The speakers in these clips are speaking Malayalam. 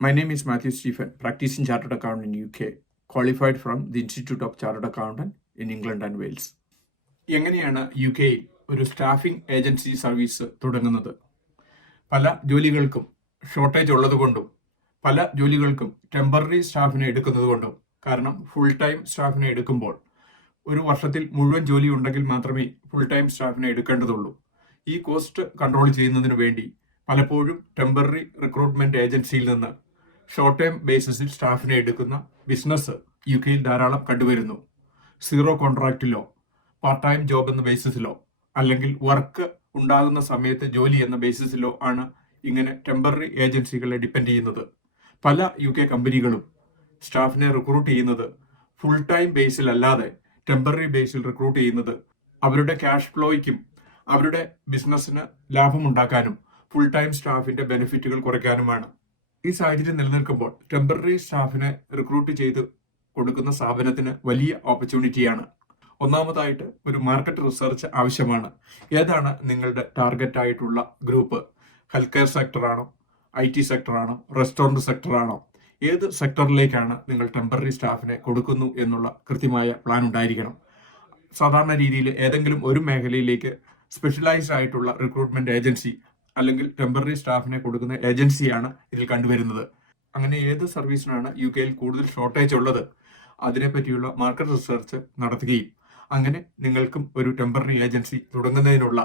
My name is Matthew Stephen, practicing chartered accountant in UK, qualified from the Institute of Chartered Accountant in England and Wales. എങ്ങനെയാണ് യു കെയിൽ ഒരു സ്റ്റാഫിംഗ് ഏജൻസി സർവീസ് തുടങ്ങുന്നത്? പല ജോലികൾക്കും ഷോർട്ടേജ് ഉള്ളതുകൊണ്ടും പല ജോലികൾക്കും ടെമ്പററി സ്റ്റാഫിനെ എടുക്കുന്നതുകൊണ്ടും, കാരണം ഫുൾ ടൈം സ്റ്റാഫിനെ എടുക്കുമ്പോൾ ഒരു വർഷത്തിൽ മുഴുവൻ ജോലി ഉണ്ടെങ്കിൽ മാത്രമേ ഫുൾ ടൈം സ്റ്റാഫിനെ എടുക്കേണ്ടതുള്ളൂ. ഈ കോസ്റ്റ് കൺട്രോൾ ചെയ്യുന്നതിന് വേണ്ടി പലപ്പോഴും ടെമ്പററി റിക്രൂട്ട്മെന്റ് ഏജൻസിയിൽ നിന്ന് ഷോർട്ട് ടൈം ബേസിസിൽ സ്റ്റാഫിനെ എടുക്കുന്ന ബിസിനസ് യു കെയിൽ ധാരാളം കണ്ടുവരുന്നു. സീറോ കോൺട്രാക്റ്റിലോ പാർട്ട് ടൈം ജോബ് എന്ന ബേസിസിലോ അല്ലെങ്കിൽ വർക്ക് ഉണ്ടാകുന്ന സമയത്ത് ജോലി എന്ന ബേസിസിലോ ആണ് ഇങ്ങനെ ടെമ്പററി ഏജൻസികളെ ഡിപ്പെൻഡ് ചെയ്യുന്നത്. പല യു കെ കമ്പനികളും സ്റ്റാഫിനെ റിക്രൂട്ട് ചെയ്യുന്നത് ഫുൾ ടൈം ബേസിൽ അല്ലാതെ ടെമ്പററി ബേസിൽ റിക്രൂട്ട് ചെയ്യുന്നത് അവരുടെ ക്യാഷ് ഫ്ലോയ്ക്കും അവരുടെ ബിസിനസ്സിന് ലാഭമുണ്ടാക്കാനും ഫുൾ ടൈം സ്റ്റാഫിന്റെ ബെനിഫിറ്റുകൾ കുറയ്ക്കാനുമാണ്. ഈ സാഹചര്യം നിലനിൽക്കുമ്പോൾ ടെമ്പററി സ്റ്റാഫിനെ റിക്രൂട്ട് ചെയ്ത് കൊടുക്കുന്ന സ്ഥാപനത്തിന് വലിയ ഓപ്പർച്യൂണിറ്റിയാണ്. ഒന്നാമതായിട്ട് ഒരു മാർക്കറ്റ് റിസർച്ച് ആവശ്യമാണ്. ഏതാണ് നിങ്ങളുടെ ടാർഗറ്റ് ആയിട്ടുള്ള ഗ്രൂപ്പ്? ഹെൽത്ത് കെയർ സെക്ടറാണോ, IT സെക്ടറാണോ, റെസ്റ്റോറൻറ്റ് സെക്ടറാണോ? ഏത് സെക്ടറിലേക്കാണ് നിങ്ങൾ ടെമ്പററി സ്റ്റാഫിനെ കൊടുക്കുന്നു എന്നുള്ള കൃത്യമായ പ്ലാൻ ഉണ്ടായിരിക്കണം. സാധാരണ രീതിയിൽ ഏതെങ്കിലും ഒരു മേഖലയിലേക്ക് സ്പെഷ്യലൈസ്ഡ് ആയിട്ടുള്ള റിക്രൂട്ട്മെന്റ് ഏജൻസി അല്ലെങ്കിൽ ടെമ്പററി സ്റ്റാഫിനെ കൊടുക്കുന്ന ഏജൻസിയാണ് ഇതിൽ കണ്ടുവരുന്നത്. അങ്ങനെ ഏത് സർവീസിനാണ് യു കെയിൽ കൂടുതൽ ഷോർട്ടേജ് ഉള്ളത് അതിനെപ്പറ്റിയുള്ള മാർക്കറ്റ് റിസർച്ച് നടത്തുകയും അങ്ങനെ നിങ്ങൾക്കും ഒരു ടെമ്പററി ഏജൻസി തുടങ്ങുന്നതിനുള്ള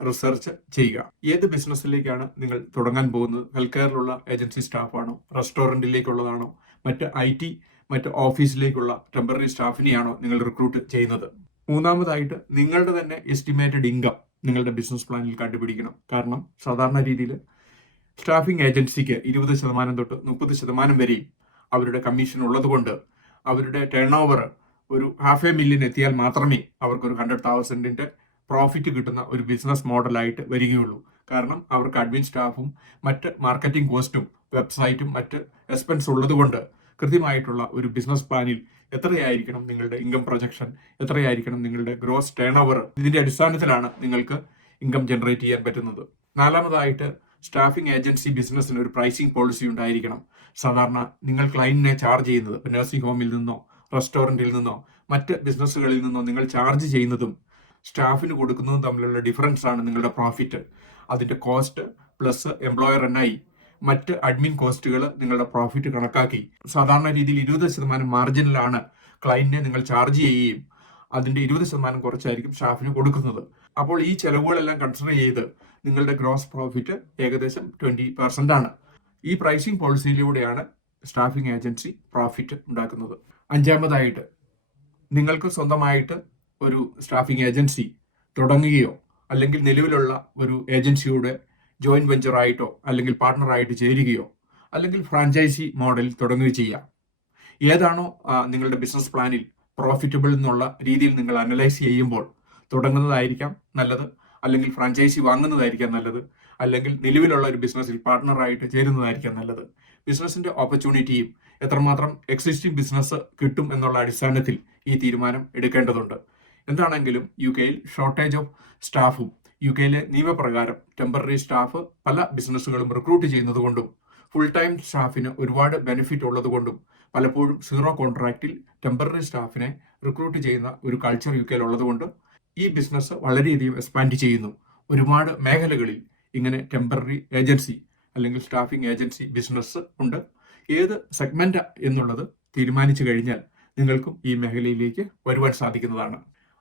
റിസർച്ച് ചെയ്യുക. ഏത് ബിസിനസ്സിലേക്കാണ് നിങ്ങൾ തുടങ്ങാൻ പോകുന്നത്? ഹെൽത്ത് കെയറിലുള്ള ഏജൻസി സ്റ്റാഫാണോ, റെസ്റ്റോറൻറ്റിലേക്കുള്ളതാണോ, മറ്റ് IT മറ്റ് ഓഫീസിലേക്കുള്ള ടെമ്പററി സ്റ്റാഫിനെയാണോ നിങ്ങൾ റിക്രൂട്ട് ചെയ്യുന്നത്? മൂന്നാമതായിട്ട് നിങ്ങളുടെ തന്നെ എസ്റ്റിമേറ്റഡ് ഇൻകം നിങ്ങളുടെ ബിസിനസ് പ്ലാനിൽ കണ്ടുപിടിക്കണം. കാരണം സാധാരണ രീതിയിൽ സ്റ്റാഫിംഗ് ഏജൻസിക്ക് 20% തൊട്ട് 30% വരെയും അവരുടെ കമ്മീഷൻ ഉള്ളതുകൊണ്ട് അവരുടെ ടേൺ ഓവർ ഒരു 500,000 എത്തിയാൽ മാത്രമേ അവർക്കൊരു 100,000 പ്രോഫിറ്റ് കിട്ടുന്ന ഒരു ബിസിനസ് മോഡലായിട്ട് വരികയുള്ളൂ. കാരണം അവർക്ക് അഡ്മിൻ സ്റ്റാഫും മറ്റ് മാർക്കറ്റിംഗ് കോസ്റ്റും വെബ്സൈറ്റും മറ്റ് എക്സ്പെൻസ് ഉള്ളതുകൊണ്ട് കൃത്യമായിട്ടുള്ള ഒരു ബിസിനസ് പ്ലാനിൽ എത്രയായിരിക്കണം നിങ്ങളുടെ ഇൻകം പ്രൊജക്ഷൻ, എത്രയായിരിക്കണം നിങ്ങളുടെ ഗ്രോസ് ടേൺ ഓവർ, ഇതിന്റെ അടിസ്ഥാനത്തിലാണ് നിങ്ങൾക്ക് ഇൻകം ജനറേറ്റ് ചെയ്യാൻ പറ്റുന്നത്. നാലാമതായിട്ട് സ്റ്റാഫിംഗ് ഏജൻസി ബിസിനസ്സിന് ഒരു പ്രൈസിംഗ് പോളിസി ഉണ്ടായിരിക്കണം. സാധാരണ നിങ്ങൾ ക്ലയന്റിനെ ചാർജ് ചെയ്യുന്നത് നഴ്സിംഗ് ഹോമിൽ നിന്നോ റെസ്റ്റോറൻറ്റിൽ നിന്നോ മറ്റ് ബിസിനസ്സുകളിൽ നിന്നോ നിങ്ങൾ ചാർജ് ചെയ്യുന്നതും സ്റ്റാഫിന് കൊടുക്കുന്നതും തമ്മിലുള്ള ഡിഫറൻസ് ആണ് നിങ്ങളുടെ പ്രോഫിറ്റ്. അതിന്റെ കോസ്റ്റ് പ്ലസ് എംപ്ലോയർ NI മറ്റ് അഡ്മിൻ കോസ്റ്റുകൾ നിങ്ങളുടെ പ്രോഫിറ്റ് കണക്കാക്കി സാധാരണ രീതിയിൽ 20% മാർജിനിലാണ് ക്ലയന്റിനെ നിങ്ങൾ ചാർജ് ചെയ്യുകയും അതിന്റെ 20% കുറച്ചായിരിക്കും സ്റ്റാഫിന് കൊടുക്കുന്നത്. അപ്പോൾ ഈ ചെലവുകളെല്ലാം കൺസിഡർ ചെയ്ത് നിങ്ങളുടെ ഗ്രോസ് പ്രോഫിറ്റ് ഏകദേശം 20% ആണ്. ഈ പ്രൈസിംഗ് പോളിസിയിലൂടെയാണ് സ്റ്റാഫിംഗ് ഏജൻസി പ്രോഫിറ്റ് ഉണ്ടാക്കുന്നത്. അഞ്ചാമതായിട്ട് നിങ്ങൾക്ക് സ്വന്തമായിട്ട് ഒരു സ്റ്റാഫിംഗ് ഏജൻസി തുടങ്ങുകയോ അല്ലെങ്കിൽ നിലവിലുള്ള ഒരു ഏജൻസിയുടെ ജോയിന്റ് വെഞ്ചർ ആയിട്ടോ അല്ലെങ്കിൽ പാർട്ണറായിട്ട് ചേരുകയോ അല്ലെങ്കിൽ ഫ്രാഞ്ചൈസി മോഡലിൽ തുടങ്ങുകയോ ചെയ്യാം. ഏതാണോ നിങ്ങളുടെ ബിസിനസ് പ്ലാനിൽ പ്രോഫിറ്റബിൾ എന്നുള്ള രീതിയിൽ നിങ്ങൾ അനലൈസ് ചെയ്യുമ്പോൾ തുടങ്ങുന്നതായിരിക്കാം നല്ലത്, അല്ലെങ്കിൽ ഫ്രാഞ്ചൈസി വാങ്ങുന്നതായിരിക്കാം നല്ലത്, അല്ലെങ്കിൽ നിലവിലുള്ള ഒരു ബിസിനസ്സിൽ പാർട്ണറായിട്ട് ചേരുന്നതായിരിക്കാം നല്ലത്. ബിസിനസിന്റെ ഓപ്പർച്യൂണിറ്റിയും എത്രമാത്രം എക്സിസ്റ്റിംഗ് ബിസിനസ് കിട്ടും എന്നുള്ള അടിസ്ഥാനത്തിൽ ഈ തീരുമാനം എടുക്കേണ്ടതുണ്ട്. എന്താണെങ്കിലും യു കെയിൽ ഷോർട്ടേജ് ഓഫ് സ്റ്റാഫും യു കെയിലെ നിയമപ്രകാരം ടെമ്പററി സ്റ്റാഫ് പല ബിസിനസ്സുകളും റിക്രൂട്ട് ചെയ്യുന്നതുകൊണ്ടും ഫുൾ ടൈം സ്റ്റാഫിന് ഒരുപാട് ബെനിഫിറ്റ് ഉള്ളതുകൊണ്ടും പലപ്പോഴും സീറോ കോൺട്രാക്റ്റിൽ ടെമ്പററി സ്റ്റാഫിനെ റിക്രൂട്ട് ചെയ്യുന്ന ഒരു കൾച്ചർ യു കെയിൽ ഉള്ളതുകൊണ്ട് ഈ ബിസിനസ് വളരെയധികം എക്സ്പാൻഡ് ചെയ്യുന്നു. ഒരുപാട് മേഖലകളിൽ ഇങ്ങനെ ടെമ്പററി ഏജൻസി അല്ലെങ്കിൽ സ്റ്റാഫിംഗ് ഏജൻസി ബിസിനസ് ഉണ്ട്. ഏത് സെഗ്മെന്റ് എന്നുള്ളത് തീരുമാനിച്ചു കഴിഞ്ഞാൽ നിങ്ങൾക്കും ഈ മേഖലയിലേക്ക് വരുവാൻ സാധിക്കുന്നതാണ്.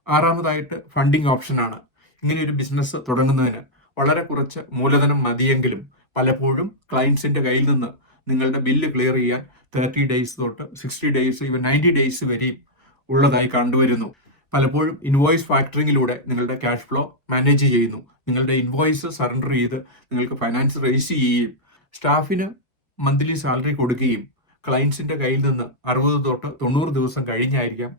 ആറാമതായിട്ട് ഫണ്ടിങ് ഓപ്ഷനാണ്. ഇങ്ങനെ ഒരു ബിസിനസ് തുടങ്ങുന്നതിന് വളരെ കുറച്ച് മൂലധനം മതിയെങ്കിലും പലപ്പോഴും ക്ലയൻസിന്റെ കയ്യിൽ നിന്ന് നിങ്ങളുടെ ബില്ല് ക്ലിയർ ചെയ്യാൻ 30 days തൊട്ട് 60 days ഈവൻ 90 days വരെയും ഉള്ളതായി കണ്ടുവരുന്നു. പലപ്പോഴും ഇൻവോയ്സ് ഫാക്ടറിങ്ങിലൂടെ നിങ്ങളുടെ ക്യാഷ് ഫ്ലോ മാനേജ് ചെയ്യുന്നു. നിങ്ങളുടെ ഇൻവോയ്സ് സറണ്ടർ ചെയ്ത് നിങ്ങൾക്ക് ഫൈനാൻസ് റേസ് ചെയ്യുകയും സ്റ്റാഫിന് മന്ത്ലി സാലറി കൊടുക്കുകയും ക്ലയൻസിന്റെ കയ്യിൽ നിന്ന് 60 തൊട്ട് 90 ദിവസം കഴിഞ്ഞായിരിക്കാം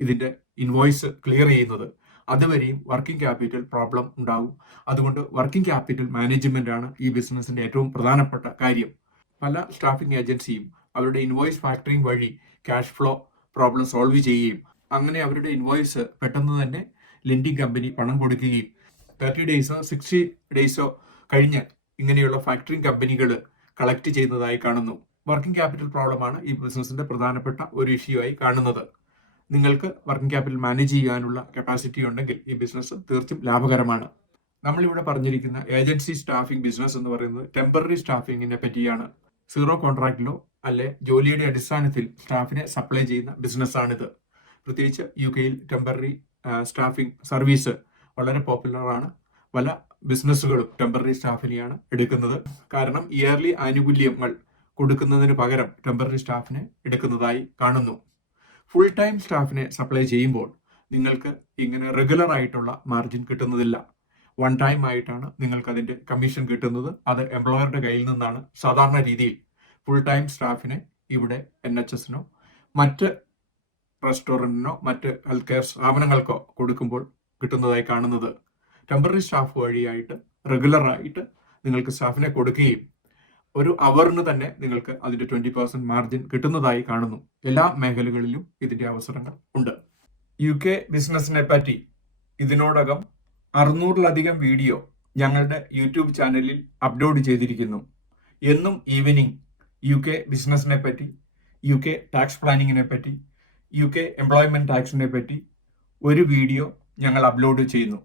ഇതിന്റെ ഇൻവോയ്സ് ക്ലിയർ ചെയ്യുന്നത്. അതുവരെയും വർക്കിംഗ് ക്യാപിറ്റൽ പ്രോബ്ലം ഉണ്ടാകും. അതുകൊണ്ട് വർക്കിംഗ് ക്യാപിറ്റൽ മാനേജ്മെന്റ് ആണ് ഈ ബിസിനസിന്റെ ഏറ്റവും പ്രധാനപ്പെട്ട കാര്യം. പല സ്റ്റാഫിംഗ് ഏജൻസിയും അവരുടെ ഇൻവോയ്സ് ഫാക്ടറിംഗ് വഴി ക്യാഷ് ഫ്ലോ പ്രോബ്ലം സോൾവ് ചെയ്യുകയും അങ്ങനെ അവരുടെ ഇൻവോയ്സ് പെട്ടെന്ന് തന്നെ ലെൻഡിങ് കമ്പനി പണം കൊടുക്കുകയും 30 days 60 days കഴിഞ്ഞ് ഇങ്ങനെയുള്ള ഫാക്ടറിംഗ് കമ്പനികൾ കളക്ട് ചെയ്യുന്നതായി കാണുന്നു. വർക്കിംഗ് ക്യാപിറ്റൽ പ്രോബ്ലമാണ് ഈ ബിസിനസിന്റെ പ്രധാനപ്പെട്ട ഒരു ഇഷ്യൂ ആയി കാണുന്നത്. നിങ്ങൾക്ക് വർക്കിംഗ് ക്യാപിറ്റൽ മാനേജ് ചെയ്യാനുള്ള കപ്പാസിറ്റി ഉണ്ടെങ്കിൽ ഈ ബിസിനസ് തീർച്ചയായും ലാഭകരമാണ്. നമ്മളിവിടെ പറഞ്ഞിരിക്കുന്ന ഏജൻസി സ്റ്റാഫിംഗ് ബിസിനസ് എന്ന് പറയുന്നത് ടെമ്പററി സ്റ്റാഫിങ്ങിനെ പറ്റിയാണ്. സീറോ കോൺട്രാക്റ്റിലോ അല്ലെ ജോലിയുടെ അടിസ്ഥാനത്തിൽ സ്റ്റാഫിനെ സപ്ലൈ ചെയ്യുന്ന ബിസിനസ്സാണിത്. പ്രത്യേകിച്ച് UK-യിൽ ടെമ്പററി സ്റ്റാഫിംഗ് സർവീസ് വളരെ പോപ്പുലറാണ്. പല ബിസിനസ്സുകളും ടെമ്പററി സ്റ്റാഫിനെയാണ് എടുക്കുന്നത്. കാരണം ഇയർലി ആനുകൂല്യങ്ങൾ കൊടുക്കുന്നതിന് പകരം ടെമ്പററി സ്റ്റാഫിനെ എടുക്കുന്നതായി കാണുന്നു. ഫുൾ ടൈം സ്റ്റാഫിനെ സപ്ലൈ ചെയ്യുമ്പോൾ നിങ്ങൾക്ക് ഇങ്ങനെ റെഗുലർ ആയിട്ടുള്ള മാർജിൻ കിട്ടുന്നതില്ല. വൺ ടൈം ആയിട്ടാണ് നിങ്ങൾക്ക് അതിന്റെ കമ്മീഷൻ കിട്ടുന്നത്. അത് എംപ്ലോയറുടെ കയ്യിൽ നിന്നാണ്. സാധാരണ രീതിയിൽ ഫുൾ ടൈം സ്റ്റാഫിനെ ഇവിടെ NHS-നോ മറ്റ് റെസ്റ്റോറൻറ്റിനോ മറ്റ് ഹെൽത്ത് കെയർ സ്ഥാപനങ്ങൾക്കോ കൊടുക്കുമ്പോൾ കിട്ടുന്നതായി കാണുന്നത്. ടെമ്പററി സ്റ്റാഫ് വഴിയായിട്ട് റെഗുലറായിട്ട് നിങ്ങൾക്ക് സ്റ്റാഫിനെ കൊടുക്കുകയും ഒരു അവറിന് തന്നെ നിങ്ങൾക്ക് അതിന്റെ 20% മാർജിൻ കിട്ടുന്നതായി കാണുന്നു. എല്ലാ മേഖലകളിലും ഇതിന്റെ അവസരങ്ങൾ ഉണ്ട്. UK ബിസിനസിനെ പറ്റി ഇതിനോടകം 600-ലധികം വീഡിയോ ഞങ്ങളുടെ യൂട്യൂബ് ചാനലിൽ അപ്ലോഡ് ചെയ്തിരിക്കുന്നു. എന്നും ഈവനിങ് UK ബിസിനസിനെ പറ്റി, UK ടാക്സ് പ്ലാനിങ്ങിനെ പറ്റി, UK എംപ്ലോയ്മെന്റ് ടാക്സിനെ പറ്റി ഒരു വീഡിയോ ഞങ്ങൾ അപ്ലോഡ് ചെയ്യുന്നു.